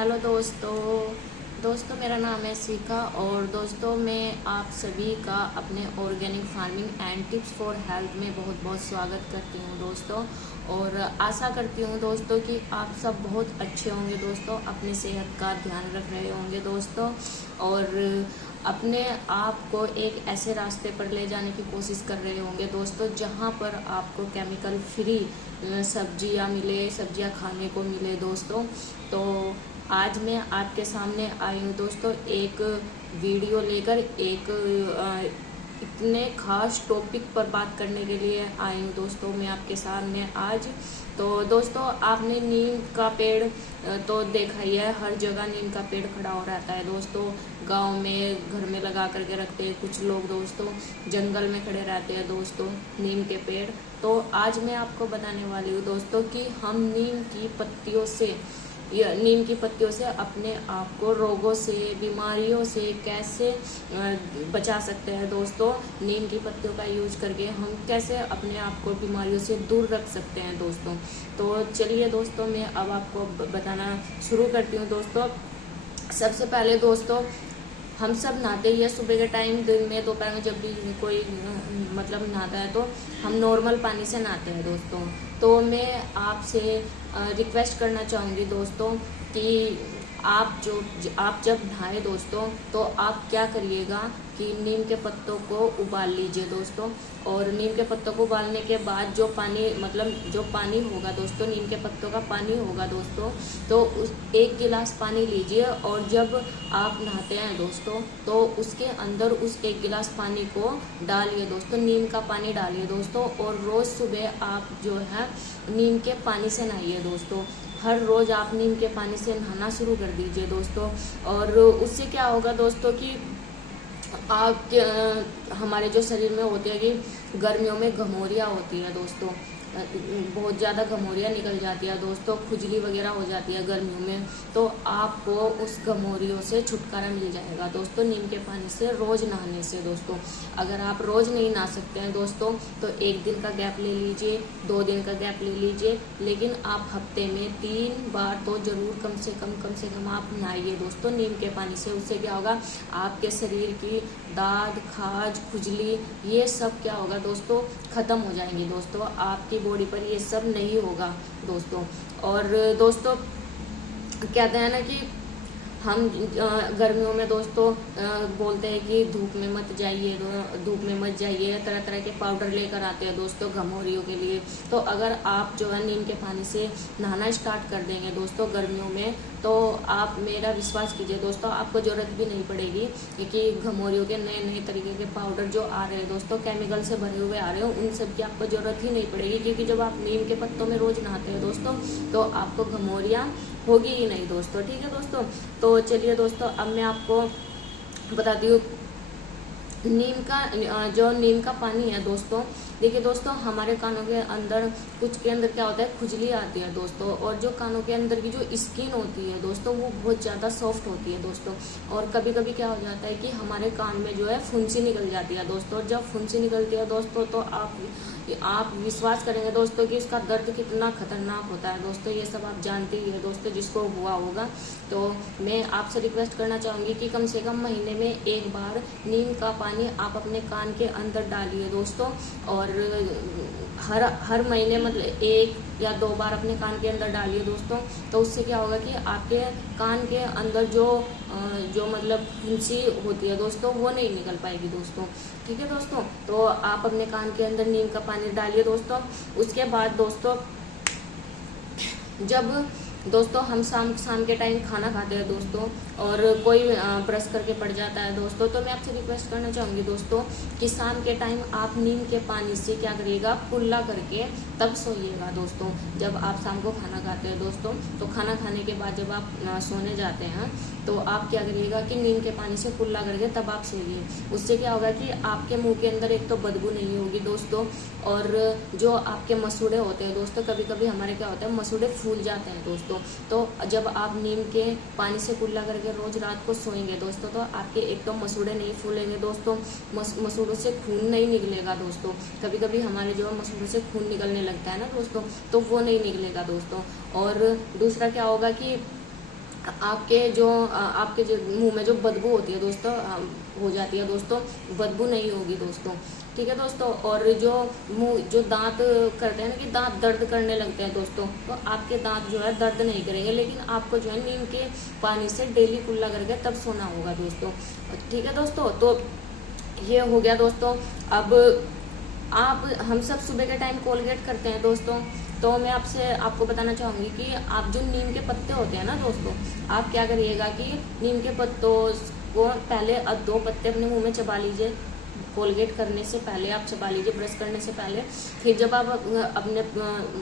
Hello दोस्तों मेरा नाम है सीखा और दोस्तों मैं आप सभी का अपने organic farming and tips for health में बहुत बहुत स्वागत करती हूँ दोस्तों। और आशा करती हूँ दोस्तों कि आप सब बहुत अच्छे होंगे दोस्तों, अपनी सेहत का ध्यान रख रहे होंगे दोस्तों और अपने आप को एक ऐसे रास्ते पर ले जाने की कोशिश कर रहे होंगे दोस्तों जहाँ पर आपको केमिकल फ्री सब्जियाँ खाने को मिले दोस्तों। तो आज मैं आपके सामने आई हूँ दोस्तों एक वीडियो लेकर, एक इतने खास टॉपिक पर बात करने के लिए आई हूँ दोस्तों मैं आपके सामने आज। तो दोस्तों आपने नीम का पेड़ तो देखा ही है, हर जगह नीम का पेड़ खड़ा हो रहता है दोस्तों। गांव में घर में लगा करके रखते हैं कुछ लोग दोस्तों, जंगल में खड़े रहते हैं दोस्तों नीम के पेड़। तो आज मैं आपको बताने वाली हूँ दोस्तों कि हम नीम की पत्तियों से अपने आप को रोगों से, बीमारियों से कैसे बचा सकते हैं दोस्तों। नीम की पत्तियों का यूज करके हम कैसे अपने आप को बीमारियों से दूर रख सकते हैं दोस्तों। तो चलिए दोस्तों मैं अब आपको बताना शुरू करती हूँ दोस्तों। सबसे पहले दोस्तों हम सब नहाते ही है सुबह के टाइम, दिन में, दोपहर में, जब भी कोई मतलब नहाता है तो हम नॉर्मल पानी से नहाते हैं दोस्तों। तो मैं आपसे रिक्वेस्ट करना चाहूँगी दोस्तों कि आप जब नहाए दोस्तों तो आप क्या करिएगा कि नीम के पत्तों को उबाल लीजिए दोस्तों। और नीम के पत्तों को उबालने के बाद जो पानी होगा दोस्तों, नीम के पत्तों का पानी होगा दोस्तों, तो उस 1 गिलास पानी लीजिए और जब आप नहाते हैं दोस्तों तो उसके अंदर उस 1 गिलास पानी को डालिए दोस्तों, नीम का पानी डालिए दोस्तों। और रोज़ सुबह आप जो है नीम के पानी से नहाइए दोस्तों। हर रोज़ आप नीम के पानी से नहाना शुरू कर दीजिए दोस्तों। और उससे क्या होगा दोस्तों कि हमारे जो शरीर में होती है कि गर्मियों में घमौरियाँ होती है दोस्तों, बहुत ज़्यादा घमौरियाँ निकल जाती है दोस्तों, खुजली वगैरह हो जाती है गर्मियों में, तो आपको उस घमौरियों से छुटकारा मिल जाएगा दोस्तों नीम के पानी से रोज़ नहाने से दोस्तों। अगर आप रोज़ नहीं नहा सकते हैं दोस्तों तो 1 दिन का गैप ले लीजिए, 2 दिन का गैप ले लीजिए, लेकिन आप हफ्ते में 3 बार तो ज़रूर कम से कम आप नहाइए दोस्तों नीम के पानी से। उससे क्या होगा, आपके शरीर की दाद, खाज, खुजली ये सब क्या होगा दोस्तों ख़त्म हो जाएंगी दोस्तों, आपकी बॉडी पर ये सब नहीं होगा दोस्तों। और दोस्तों कहते हैं ना कि हम गर्मियों में दोस्तों बोलते हैं कि धूप में मत जाइए, तरह तरह के पाउडर लेकर आते हैं दोस्तों घमौरियों के लिए। तो अगर आप जो है नीम के पानी से नहाना स्टार्ट कर देंगे दोस्तों गर्मियों में, तो आप मेरा विश्वास कीजिए दोस्तों आपको ज़रूरत भी नहीं पड़ेगी, क्योंकि घमौरियों के नए नए तरीके के पाउडर जो आ रहे हैं दोस्तों, केमिकल से भरे हुए आ रहे हैं, उन सब की आपको ज़रूरत ही नहीं पड़ेगी। क्योंकि जब आप नीम के पत्तों में रोज़ नहाते हैं दोस्तों तो आपको घमौरियाँ होगी ही नहीं दोस्तों। ठीक है दोस्तों, तो चलिए दोस्तों अब मैं आपको बताती हूँ नीम का पानी है दोस्तों। देखिए दोस्तों हमारे कानों के अंदर के अंदर क्या होता है, खुजली आती है दोस्तों, और जो कानों के अंदर की जो स्किन होती है दोस्तों वो बहुत ज़्यादा सॉफ्ट होती है दोस्तों। और कभी कभी क्या हो जाता है कि हमारे कान में जो है फुंसी निकल जाती है दोस्तों। जब फुंसी निकलती है दोस्तों तो आप विश्वास करेंगे दोस्तों कि इसका दर्द कितना खतरनाक होता है दोस्तों, ये सब आप जानते ही है दोस्तों जिसको हुआ होगा। तो मैं आपसे रिक्वेस्ट करना चाहूँगी कि कम से कम महीने में 1 बार नीम का पानी आप अपने कान के अंदर डालिए दोस्तों। और हर महीने मतलब 1 या 2 बार अपने कान के अंदर डालिए दोस्तों। तो उससे क्या होगा कि आपके कान के अंदर जो मतलब फुंसी होती है दोस्तों वो नहीं निकल पाएगी दोस्तों। ठीक है दोस्तों, तो आप अपने कान के अंदर नीम का पानी डालिए दोस्तों। उसके बाद दोस्तों जब दोस्तों हम शाम के टाइम खाना खाते हैं दोस्तों और कोई ब्रश करके पड़ जाता है दोस्तों, तो मैं आपसे रिक्वेस्ट करना चाहूँगी दोस्तों कि शाम के टाइम आप नीम के पानी से क्या करिएगा, कुल्ला करके तब सोइएगा दोस्तों। जब आप शाम को खाना खाते हैं दोस्तों तो खाना खाने के बाद जब आप सोने जाते हैं तो आप क्या करिएगा कि नीम के पानी से कुल्ला करके तब आप सोइए। उससे क्या होगा कि आपके मुंह के अंदर एक तो बदबू नहीं होगी दोस्तों, और जो आपके मसूड़े होते हैं दोस्तों, कभी कभी हमारे क्या होता है मसूड़े फूल जाते हैं दोस्तों। तो जब आप नीम के पानी से कुल्ला करके रोज रात को सोएंगे दोस्तों तो आपके एक तो मसूड़े नहीं फूलेंगे दोस्तों, मसूड़ों से खून नहीं निकलेगा दोस्तों। कभी कभी हमारे जो मसूड़ों से खून निकलने लगता है ना दोस्तों, तो वो नहीं निकलेगा दोस्तों। और दूसरा क्या होगा कि आपके जो मुंह में जो बदबू होती है दोस्तों, हो जाती है दोस्तों, बदबू नहीं होगी दोस्तों। ठीक है दोस्तों। और जो दांत करते हैं ना कि दांत दर्द करने लगते हैं दोस्तों, तो आपके दांत जो है दर्द नहीं करेंगे, लेकिन आपको जो है नीम के पानी से डेली कुल्ला करके तब सोना होगा दोस्तों। ठीक है दोस्तों। तो ये हो गया दोस्तों। अब हम सब सुबह के टाइम कोलगेट करते हैं दोस्तों, तो मैं आपको बताना चाहूँगी कि आप जो नीम के पत्ते होते हैं ना दोस्तों, आप क्या करिएगा कि नीम के पत्तों को पहले 2 पत्ते अपने मुंह में चबा लीजिए। कोलगेट करने से पहले आप चबा लीजिए, ब्रश करने से पहले। फिर जब आप अपने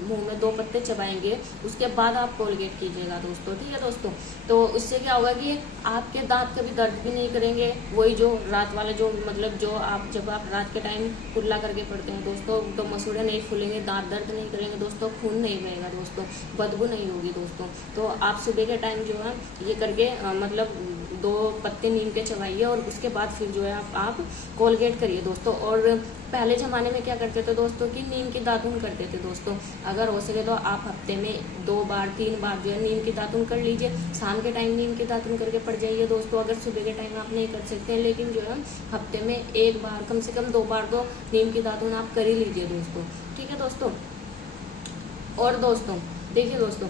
मुंह में 2 पत्ते चबाएंगे, उसके बाद आप कोलगेट कीजिएगा दोस्तों। ठीक है दोस्तों। तो इससे क्या होगा कि आपके दांत कभी दर्द भी नहीं करेंगे। वही जो रात वाले जो मतलब जो आप जब आप रात के टाइम कुल्ला करके पड़ते हैं दोस्तों, तो मसूड़े नहीं फूलेंगे, दांत दर्द नहीं करेंगे दोस्तों, खून नहीं बहेगा दोस्तों, बदबू नहीं होगी दोस्तों। तो आप सुबह के टाइम जो है ये करके मतलब 2 पत्ते नीम के चबाइए, और उसके बाद फिर जो है आप कोलगेट करिए दोस्तों। और पहले ज़माने में क्या करते थे दोस्तों कि नीम की दातुन करते थे दोस्तों। अगर हो सके तो आप हफ्ते में 2 बार 3 बार जो है नीम की दातुन कर लीजिए। शाम के टाइम नीम की दातुन करके पड़ जाइए दोस्तों। अगर सुबह के टाइम आप नहीं कर सकते हैं, लेकिन जो है हफ्ते में 1 बार, कम से कम 2 बार तो नीम की दातुन आप कर ही लीजिए दोस्तों। ठीक है दोस्तों। और दोस्तों देखिए दोस्तों,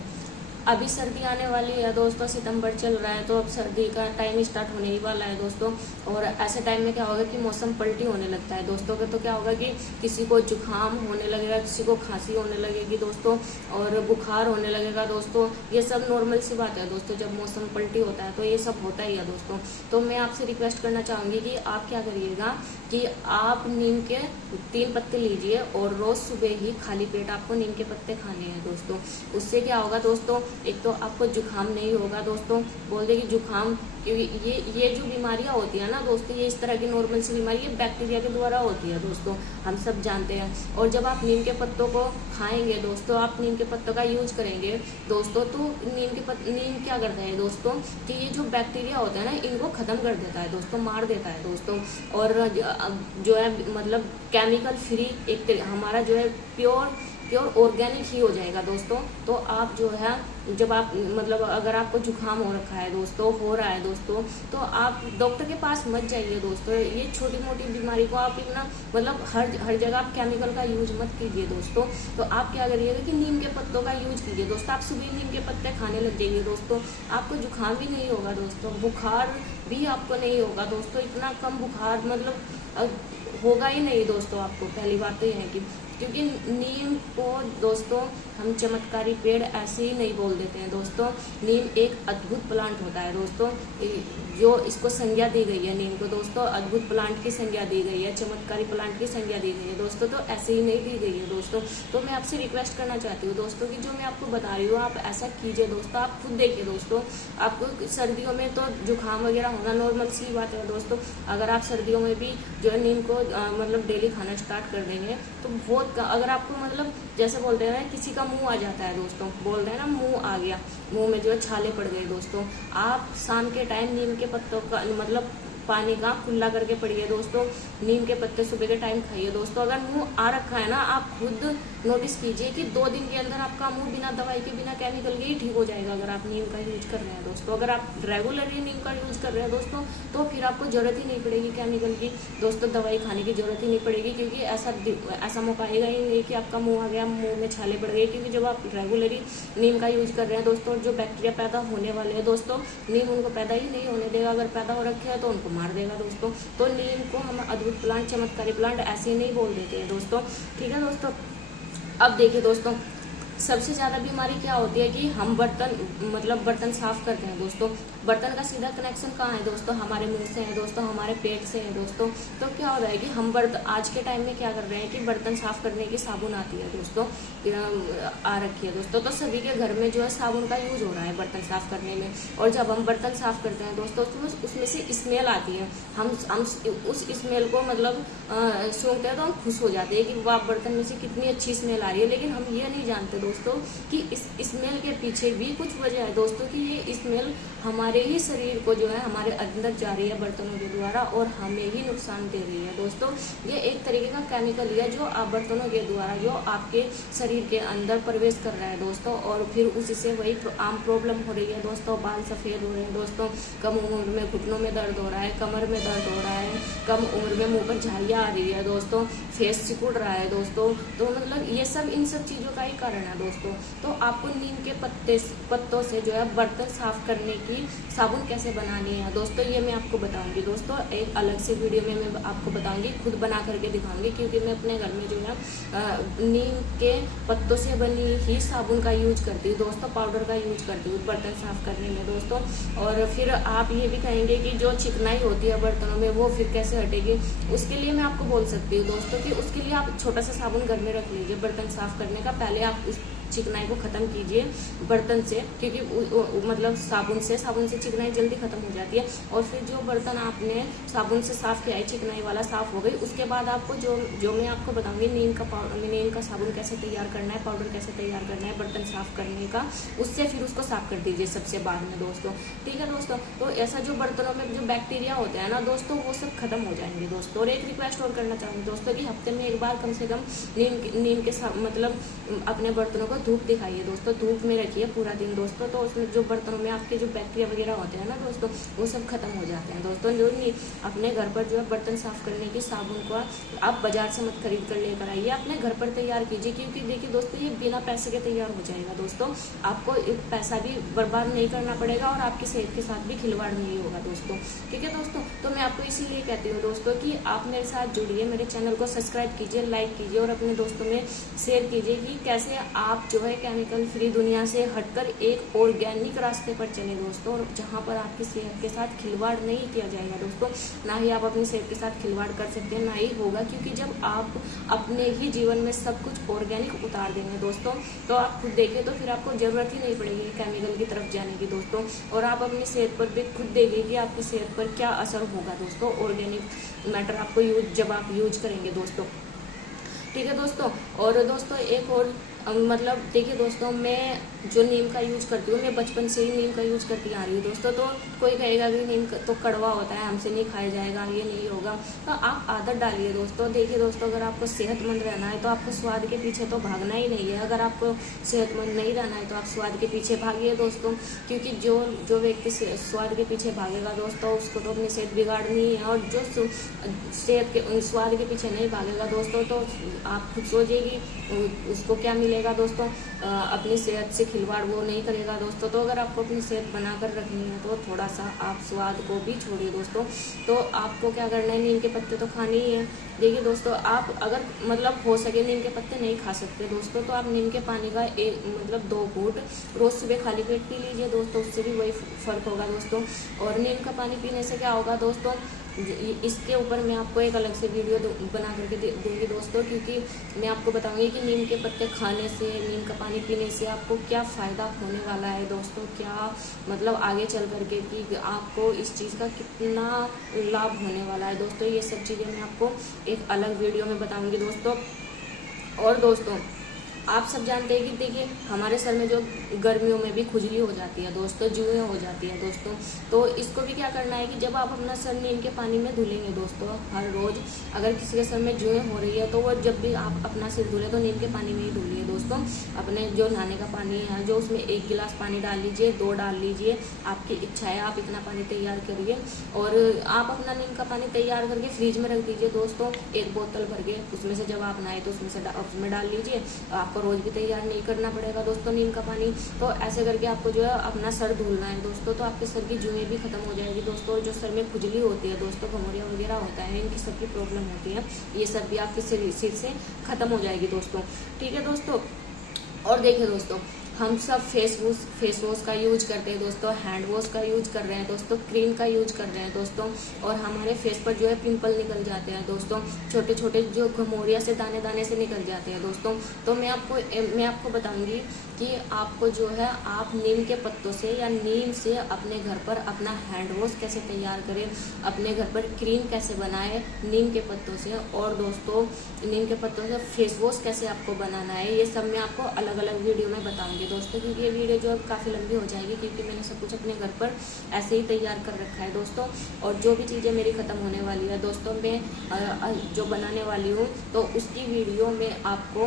अभी सर्दी आने वाली है दोस्तों, सितंबर चल रहा है, तो अब सर्दी का टाइम स्टार्ट होने ही वाला है दोस्तों। और ऐसे टाइम में क्या होगा कि मौसम पलटी होने लगता है दोस्तों। तो क्या होगा कि किसी को जुकाम होने लगेगा, किसी को खांसी होने लगेगी दोस्तों, और बुखार होने लगेगा दोस्तों। ये सब नॉर्मल सी बात है दोस्तों, जब मौसम पलटी होता है तो ये सब होता ही है दोस्तों। तो मैं आपसे रिक्वेस्ट करना चाहूँगी कि आप क्या करिएगा कि आप नीम के 3 पत्ते लीजिए, और रोज़ सुबह ही खाली पेट आपको नीम के पत्ते खाने हैं दोस्तों। उससे क्या होगा दोस्तों, एक तो आपको जुकाम नहीं होगा दोस्तों। बोल दे कि जुकाम, क्योंकि ये जो बीमारियां होती है ना दोस्तों, ये इस तरह की नॉर्मल सी बीमारी ये बैक्टीरिया के द्वारा होती है दोस्तों, हम सब जानते हैं। और जब आप नीम के पत्तों को खाएंगे दोस्तों, आप नीम के पत्तों का यूज करेंगे दोस्तों, तो नीम क्या करता है दोस्तों कि ये जो बैक्टीरिया होता है ना, इनको खत्म कर देता है दोस्तों, मार देता है दोस्तों। और जो है मतलब केमिकल फ्री एक हमारा जो है प्योर ऑर्गेनिक ही हो जाएगा दोस्तों। तो आप जो है जब आप मतलब अगर आपको जुकाम हो रखा है दोस्तों, हो रहा है दोस्तों, तो आप डॉक्टर के पास मत जाइए दोस्तों। ये छोटी मोटी बीमारी को आप इतना मतलब हर जगह आप केमिकल का यूज मत कीजिए दोस्तों। तो आप क्या करिएगा कि नीम के पत्तों का यूज कीजिए दोस्तों। आप सुबह नीम के पत्ते खाने लग जाइए दोस्तों, आपको जुकाम भी नहीं होगा दोस्तों, बुखार भी आपको नहीं होगा दोस्तों। इतना कम बुखार मतलब होगा ही नहीं दोस्तों आपको। पहली बात तो यह है कि क्योंकि नीम को दोस्तों हम चमत्कारी पेड़ ऐसे ही नहीं बोल देते हैं दोस्तों। नीम एक अद्भुत प्लांट होता है दोस्तों, जो इसको संज्ञा दी गई है नीम को दोस्तों, अद्भुत प्लांट की संज्ञा दी गई है, चमत्कारी प्लांट की संज्ञा दी गई है दोस्तों। तो ऐसे ही नहीं दी गई है दोस्तों। तो मैं आपसे रिक्वेस्ट करना चाहती हूँ दोस्तों कि जो मैं आपको बता रही हूँ आप ऐसा कीजिए दोस्तों। आप खुद देखिए दोस्तों, आपको सर्दियों में तो जुकाम वगैरह होना नॉर्मल सी बात है दोस्तों। अगर आप सर्दियों में भी जो है नीम को मतलब डेली खाना स्टार्ट कर देंगे तो बहुत, अगर आपको मतलब जैसे बोलते हैं ना किसी का मुंह आ जाता है दोस्तों, बोल रहे हैं ना मुंह आ गया, मुंह में जो है छाले पड़ गए दोस्तों, आप शाम के टाइम नीम के पत्तों का मतलब पानी का कुल्ला करके पड़िए दोस्तों। नीम के पत्ते सुबह के टाइम खाइए दोस्तों। अगर मुंह आ रखा है ना, आप खुद नोटिस कीजिए कि 2 दिन के अंदर आपका मुंह बिना दवाई के बिना केमिकल के ही ठीक हो जाएगा, अगर आप नीम का यूज कर रहे हैं दोस्तों। अगर आप रेगुलरली नीम का यूज कर रहे हैं दोस्तों, तो फिर आपको जरूरत ही नहीं पड़ेगी केमिकल की दोस्तों, दवाई खाने की जरूरत ही नहीं पड़ेगी। क्योंकि ऐसा मौका आएगा ही नहीं कि आपका मुंह आ गया, मुंह में छाले पड़ गए। क्योंकि जब आप रेगुलरली नीम का यूज कर रहे हैं दोस्तों, जो बैक्टीरिया पैदा होने वाले हैं दोस्तों, नीम उनको पैदा ही नहीं होने देगा। अगर पैदा हो रखे हैं तो उनको मार देगा दोस्तों। तो नीम को हम अद्भुत प्लांट, चमत्कारी प्लांट ऐसे ही नहीं बोल देते हैं दोस्तों। ठीक है दोस्तों। अब देखिए दोस्तों, सबसे ज़्यादा बीमारी क्या होती है कि हम बर्तन साफ करते हैं दोस्तों। बर्तन का सीधा कनेक्शन कहाँ है दोस्तों, हमारे मुंह से है दोस्तों, हमारे पेट से है दोस्तों। तो क्या हो रहा है कि हम आज के टाइम में क्या कर रहे हैं कि बर्तन साफ करने की साबुन आती है दोस्तों, आ रखी है दोस्तों। तो सभी के घर में जो है साबुन का यूज हो रहा है बर्तन साफ करने में। और जब हम बर्तन साफ करते हैं दोस्तों, तो उसमें से स्मेल आती है। हम उस स्मेल को मतलब सूंघते हैं तो हम खुश हो जाते हैं कि वाह बर्तन में से कितनी अच्छी स्मेल आ रही है। लेकिन हम ये नहीं जानते दोस्तों कि इस स्मेल के पीछे भी कुछ वजह है दोस्तों, कि ये स्मेल हमारे ही शरीर को जो है हमारे अंदर जा रही है बर्तनों के द्वारा और हमें ही नुकसान दे रही है दोस्तों। ये एक तरीके का केमिकल है जो आप बर्तनों के द्वारा जो आपके शरीर के अंदर प्रवेश कर रहा है दोस्तों, और फिर उसी से वही आम प्रॉब्लम हो रही है दोस्तों। बाल सफ़ेद हो रहे हैं दोस्तों, कम उम्र में घुटनों में दर्द हो रहा है, कमर में दर्द हो रहा है, कम उम्र में मुंह पर झाइयाँ आ रही है दोस्तों, फेस सिकुड़ रहा है दोस्तों। तो मतलब ये सब इन सब चीज़ों का ही कारण है दोस्तों। तो आपको नीम के पत्तों से जो है बर्तन साफ करने की साबुन कैसे बनानी है दोस्तों, ये मैं आपको बताऊंगी दोस्तों। एक अलग से वीडियो में मैं आपको बताऊंगी, खुद बना करके दिखाऊंगी, क्योंकि मैं अपने घर में जो है नीम के पत्तों से बनी ही साबुन का यूज करती हूँ दोस्तों, पाउडर का यूज करती हूँ बर्तन साफ करने में दोस्तों। और फिर आप ये भी कहेंगे कि जो चिकनाई होती है बर्तनों में वो फिर कैसे हटेगी, उसके लिए मैं आपको बोल सकती हूँ दोस्तों कि उसके लिए आप छोटा सा साबुन घर में रख लीजिए बर्तन साफ करने का। पहले आप उस चिकनाई को ख़त्म कीजिए बर्तन से, क्योंकि मतलब साबुन से चिकनाई जल्दी ख़त्म हो जाती है। और फिर जो बर्तन आपने साबुन से साफ़ किया है, चिकनाई वाला साफ़ हो गई, उसके बाद आपको जो मैं आपको बताऊंगी नीम का साबुन कैसे तैयार करना है, पाउडर कैसे तैयार करना है बर्तन साफ़ करने का, उससे फिर उसको साफ़ कर दीजिए सबसे बाद में दोस्तों, ठीक है दोस्तों। तो ऐसा जो बर्तनों में जो बैक्टीरिया होते हैं ना दोस्तों, वो सब खत्म हो जाएंगे दोस्तों। और एक रिक्वेस्ट और करना चाहूँगी दोस्तों कि हफ्ते में एक बार कम से कम नीम के मतलब अपने बर्तनों को धूप दिखाइए दोस्तों, धूप में रखिए पूरा दिन दोस्तों। तो उसमें जो बर्तनों में आपके जो बैक्टीरिया वगैरह होते हैं ना दोस्तों, वो सब खत्म हो जाते हैं दोस्तों। जो अपने घर पर जो है बर्तन साफ करने की साबुन को आप बाजार से मत खरीद कर लेकर आइए, अपने घर पर तैयार कीजिए, क्योंकि देखिए दोस्तों ये बिना पैसे के तैयार हो जाएगा दोस्तों। आपको पैसा भी बर्बाद नहीं करना पड़ेगा और आपकी सेहत के साथ भी खिलवाड़ नहीं होगा दोस्तों, ठीक है दोस्तों। तो मैं आपको इसीलिए कहती हूँ दोस्तों कि आप मेरे साथ जुड़िए, मेरे चैनल को सब्सक्राइब कीजिए, लाइक कीजिए और अपने दोस्तों में शेयर कीजिए कि कैसे आप जो है केमिकल फ्री दुनिया से हटकर एक ऑर्गेनिक रास्ते पर चले दोस्तों, और जहाँ पर आपकी सेहत के साथ खिलवाड़ नहीं किया जाएगा दोस्तों। ना ही आप अपनी सेहत के साथ खिलवाड़ कर सकते हैं, ना ही होगा, क्योंकि जब आप अपने ही जीवन में सब कुछ ऑर्गेनिक उतार देंगे दोस्तों, तो आप खुद देखिए तो फिर आपको ज़रूरत ही नहीं पड़ेगी केमिकल की तरफ जाने की दोस्तों। और आप अपनी सेहत पर भी खुद देखिए कि आपकी सेहत पर क्या असर होगा दोस्तों ऑर्गेनिक मैटर आपको जब आप यूज करेंगे दोस्तों, ठीक है दोस्तों। और दोस्तों एक और मतलब देखिए दोस्तों, मैं जो नीम का यूज करती हूँ, मैं बचपन से ही नीम का यूज करती आ रही हूँ दोस्तों। तो कोई कहेगा कि नीम तो कड़वा होता है, हमसे नहीं खाया जाएगा, ये नहीं होगा, तो आप आदत डालिए दोस्तों। देखिए दोस्तों, अगर आपको सेहतमंद रहना है तो आपको स्वाद के पीछे तो भागना ही नहीं है। अगर आपको सेहतमंद नहीं रहना है तो आप स्वाद के पीछे भागिए दोस्तों, क्योंकि जो व्यक्ति स्वाद के पीछे भागेगा दोस्तों, उसको तो अपनी सेहत बिगाड़नी है। और जो सेहत के स्वाद के पीछे नहीं भागेगा दोस्तों, तो आप खुद सोचिएगी उसको क्या मिलेगा दोस्तों, अपनी सेहत से खिलवाड़ वो नहीं करेगा दोस्तों। तो अगर आपको अपनी सेहत बनाकर रखनी है तो थोड़ा सा आप स्वाद को भी छोड़िए दोस्तों। तो आपको क्या करना है, नीम के पत्ते तो खाने ही है। देखिए दोस्तों, आप अगर मतलब हो सके नीम के पत्ते नहीं खा सकते दोस्तों, तो आप नीम के पानी का मतलब 2 घूंट रोज सुबह खाली पेट पी लीजिए दोस्तों, उससे भी वही फर्क होगा दोस्तों। और नीम का पानी पीने से क्या होगा दोस्तों, इसके ऊपर मैं आपको एक अलग से वीडियो बना करके दूंगी दोस्तों, क्योंकि मैं आपको बताऊंगी कि नीम के पत्ते खाने से, नीम का पानी पीने से आपको क्या फ़ायदा होने वाला है दोस्तों, क्या मतलब आगे चल करके कि आपको इस चीज़ का कितना लाभ होने वाला है दोस्तों। ये सब चीज़ें मैं आपको एक अलग वीडियो में बताऊँगी दोस्तों। और दोस्तों आप सब जानते हैं कि देखिए हमारे सर में जो गर्मियों में भी खुजली हो जाती है दोस्तों, जुएँ हो जाती है दोस्तों, तो इसको भी क्या करना है कि जब आप अपना सर नीम के पानी में धुलेंगे दोस्तों हर रोज़, अगर किसी के सर में जुएँ हो रही है तो वो जब भी आप अपना सिर धुले तो नीम के पानी में ही धुलिए दोस्तों। अपने जो नहाने का पानी है जो उसमें 1 गिलास पानी डाल लीजिए, 2 डाल लीजिए, आपकी इच्छा है आप इतना पानी तैयार करिए। और आप अपना नीम का पानी तैयार करके फ्रिज में रख दीजिए दोस्तों, 1 बोतल भर के, उसमें से जब आप नहाए तो उसमें डाल लीजिए। आपको रोज भी तैयार नहीं करना पड़ेगा दोस्तों नीम का पानी। तो ऐसे करके आपको जो है अपना सर धुलना है दोस्तों, तो आपके सर की जुएँ भी खत्म हो जाएगी दोस्तों। और जो सर में खुजली होती है दोस्तों, घमौरिया वगैरह होता है, इनकी सबकी प्रॉब्लम होती है, ये सब भी आपके सिर से खत्म हो जाएगी दोस्तों, ठीक है दोस्तों। और देखिए दोस्तों, हम सब फेस वॉश का यूज करते हैं दोस्तों, हैंड वॉश का यूज कर रहे हैं दोस्तों, क्रीम का यूज कर रहे हैं दोस्तों, और हमारे फेस पर जो है पिंपल निकल जाते हैं दोस्तों, छोटे छोटे जो घमौरिया से दाने दाने से निकल जाते हैं दोस्तों। तो मैं आपको बताऊंगी कि आपको जो है आप नीम के पत्तों से या नीम से अपने घर पर अपना हैंड वॉश कैसे तैयार करें, अपने घर पर क्रीम कैसे बनाएं नीम के पत्तों से, और दोस्तों नीम के पत्तों से फेस वॉश कैसे आपको बनाना है, ये सब मैं आपको अलग अलग वीडियो में बताऊंगी दोस्तों। क्योंकि ये वीडियो जो काफ़ी लंबी हो जाएगी, क्योंकि मैंने सब कुछ अपने घर पर ऐसे ही तैयार कर रखा है दोस्तों। और जो भी चीज़ें मेरी ख़त्म होने वाली है दोस्तों, मैं जो बनाने वाली हूँ तो उसकी वीडियो में आपको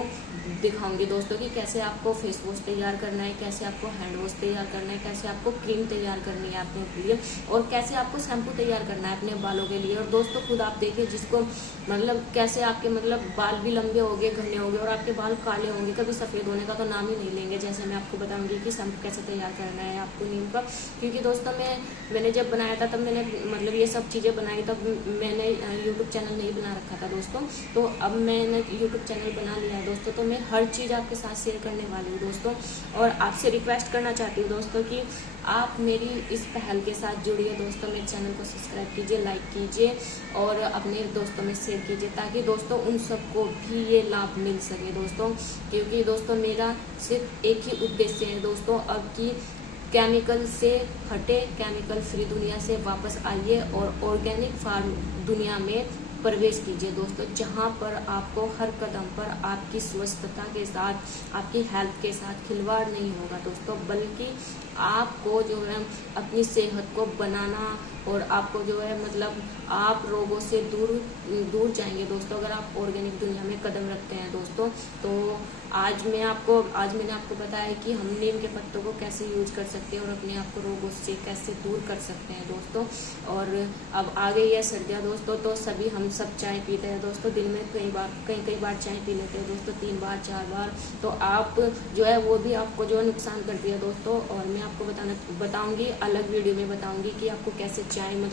दिखाऊंगी दोस्तों कि कैसे आपको फेस वॉश तैयार करना है, कैसे आपको हैंड वॉश तैयार करना है, कैसे आपको क्रीम तैयार करनी है अपने लिए, और कैसे आपको शैम्पू तैयार करना है अपने बालों के लिए। और दोस्तों खुद आप देखिए, जिसको मतलब कैसे आपके मतलब बाल भी लंबे हो गए, घने हो गए, और आपके बाल काले होंगे, कभी सफ़ेद होने का तो नाम ही नहीं लेंगे। जैसे मैं आपको बताऊंगी कि शैम्पू कैसे तैयार करना है आपको नीम का। क्योंकि दोस्तों मैंने जब बनाया था तब मैंने मतलब ये सब चीज़ें बनाई, तब मैंने यूट्यूब चैनल नहीं बना रखा था दोस्तों। तो अब मैंने यूट्यूब चैनल बना लिया है दोस्तों, तो मैं हर चीज़ आपके साथ शेयर करने वाली हूँ दोस्तों। और आपसे रिक्वेस्ट करना चाहती हूँ दोस्तों कि आप मेरी इस पहल के साथ जुड़िए दोस्तों। मेरे चैनल को सब्सक्राइब कीजिए, लाइक कीजिए और अपने दोस्तों में शेयर कीजिए, ताकि दोस्तों उन सबको भी ये लाभ मिल सके दोस्तों। क्योंकि दोस्तों मेरा सिर्फ एक ही उद्देश्य है दोस्तों, अब की केमिकल से हटे, केमिकल फ्री दुनिया से वापस आइए और ऑर्गेनिक फार्म दुनिया में प्रवेश कीजिए दोस्तों, जहां पर आपको हर कदम पर आपकी स्वस्थता के साथ, आपकी हेल्थ के साथ खिलवाड़ नहीं होगा दोस्तों, बल्कि आपको जो है अपनी सेहत को बनाना, और आपको जो है मतलब आप रोगों से दूर जाएंगे दोस्तों, अगर आप ऑर्गेनिक दुनिया में कदम रखते हैं दोस्तों। तो आज मैंने आपको बताया कि हम नीम के पत्तों को कैसे यूज कर सकते हैं और अपने आप को रोगों से कैसे दूर कर सकते हैं दोस्तों। और अब आ गई है सर्दियाँ दोस्तों, तो सभी हम सब चाय पीते हैं दोस्तों, दिन में कई बार चाय पी लेते हैं दोस्तों, 3 बार 4 बार। तो आप जो है वो भी आपको जो है नुकसान करती है दोस्तों। और मैं आपको बताऊंगी अलग वीडियो में बताऊंगी कि आपको कैसे चाय में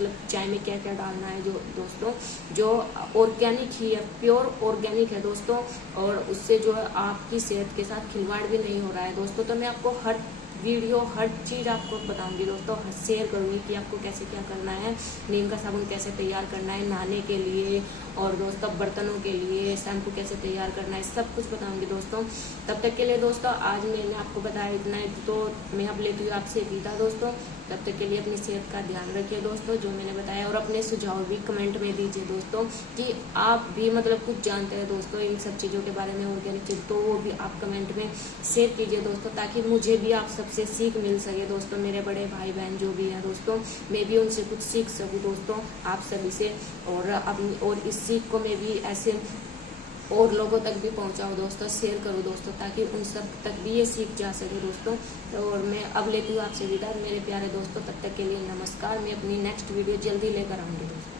क्या क्या डालना है जो दोस्तों, जो ऑर्गेनिक ही है, प्योर ऑर्गेनिक है दोस्तों, और उससे जो है आपकी सेहत के साथ खिलवाड़ भी नहीं हो रहा है दोस्तों। तो मैं आपको हर वीडियो हर चीज़ आपको बताऊंगी दोस्तों, शेयर करूंगी कि आपको कैसे क्या करना है, नीम का साबुन कैसे तैयार करना है नहाने के लिए, और दोस्तों बर्तनों के लिए शैम्पू कैसे तैयार करना है, सब कुछ बताऊंगी दोस्तों। तब तक के लिए दोस्तों आज मैंने आपको बताया इतना है, तो मैं अब लेती हूँ आपसे विदा दोस्तों। तब तक के लिए अपनी सेहत का ध्यान रखिए दोस्तों, जो मैंने बताया, और अपने सुझाव भी कमेंट में दीजिए दोस्तों कि आप भी मतलब कुछ जानते हैं दोस्तों इन सब चीज़ों के बारे में, ऑर्गेनिक चीज़, तो वो भी आप कमेंट में शेयर कीजिए दोस्तों, ताकि मुझे भी आप सबसे सीख मिल सके दोस्तों। मेरे बड़े भाई बहन जो भी हैं दोस्तों, मैं भी उनसे कुछ सीख सकूँ दोस्तों, आप सभी से, और इस सीख को मैं भी ऐसे और लोगों तक भी पहुंचाऊं दोस्तों, शेयर करूं दोस्तों, ताकि उन सब तक भी ये सीख जा सके दोस्तों। और मैं अब लेती हूँ आपसे विदा मेरे प्यारे दोस्तों, तब तक के लिए नमस्कार। मैं अपनी नेक्स्ट वीडियो जल्दी लेकर आऊँगी दोस्तों।